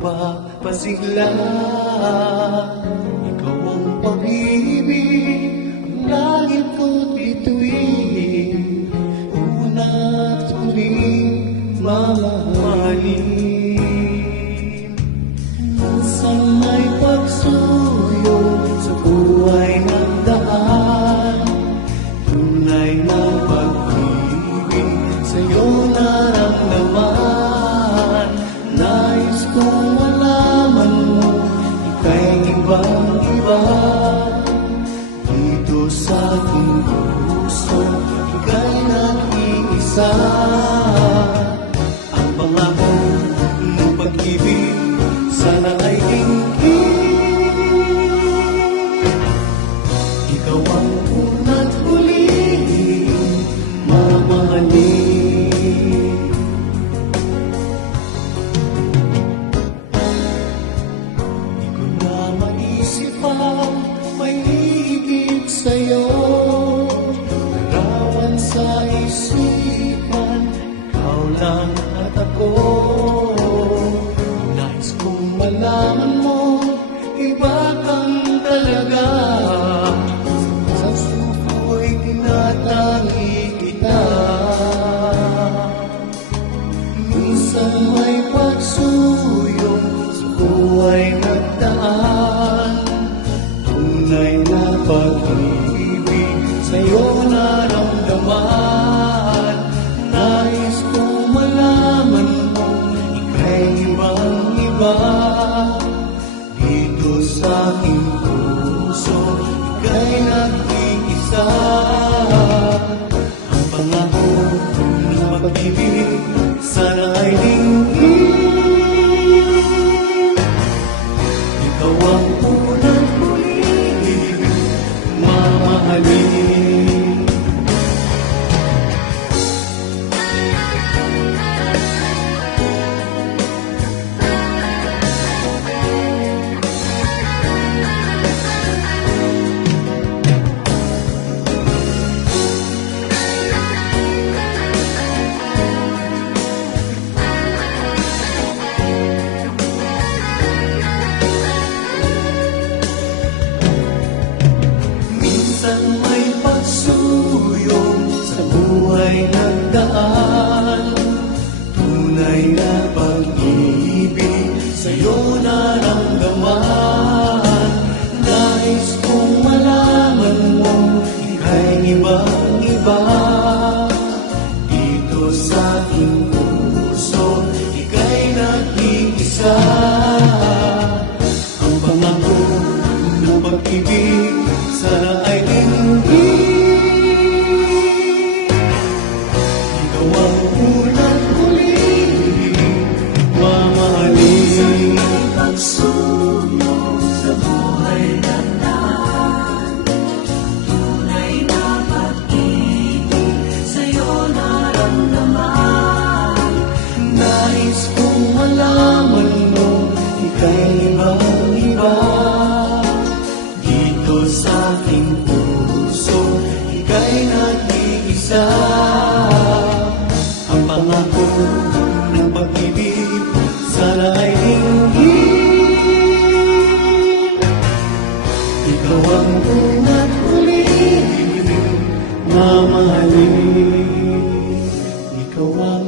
nagpapasigla. Ikaw ang pag-ibig, ang langit ko't bituin, una't huling mamahalin. Minsan may pagsuyo sa buhay ng daan, tunay na pag-ibig sa'yo naramdaman. Nais kong malaman mo, ika'y ibang-iba. Dito sa aking puso, ika'y nag-iisa. Ang pangako ng pag-ibig, sana ay dinggin. Ikaw ang una't huling mamahalin. Di ko na maisip ang may ibig sa'yo. Larawan sa isipan, ikaw lang at ako. Nais kong malaman mo, iba kang talaga. Sa puso'y tinatangi kita. Minsan may pagsuyong sa buhay nagdaan, tunay na pag-ibig sa'yo naramdaman. Nais kong malaman mo, ika'y ibang-iba. Dito sa aking puso, ika'y nag-iisa. Ang pangako ng pag-ibig, sana ay dinggin. Ikaw ang unang huling mamahalin. Minsan may pagsuyong sa buhay nagdaan, tunay na pag-ibig sa'yo naramdaman. Nais kong malaman mo, ika'y ibang-iba. Dito sa aking puso, ika'y nag-iisa. Ang pangako ng pag-ibig, sana ay dinggin. Ikaw ang unang huling mamahalin. Pagsuyo sa buhay ng daan, tunay na pag-ibig sa'yo naramdaman. Nais kong malaman mo, ika'y ibang-iba. Dito sa aking puso, ika'y nag-iisa. Ang pangako ng pag-ibig, sana ay dinggin. Ikaw ang una't huling mamahalin. Ikaw ang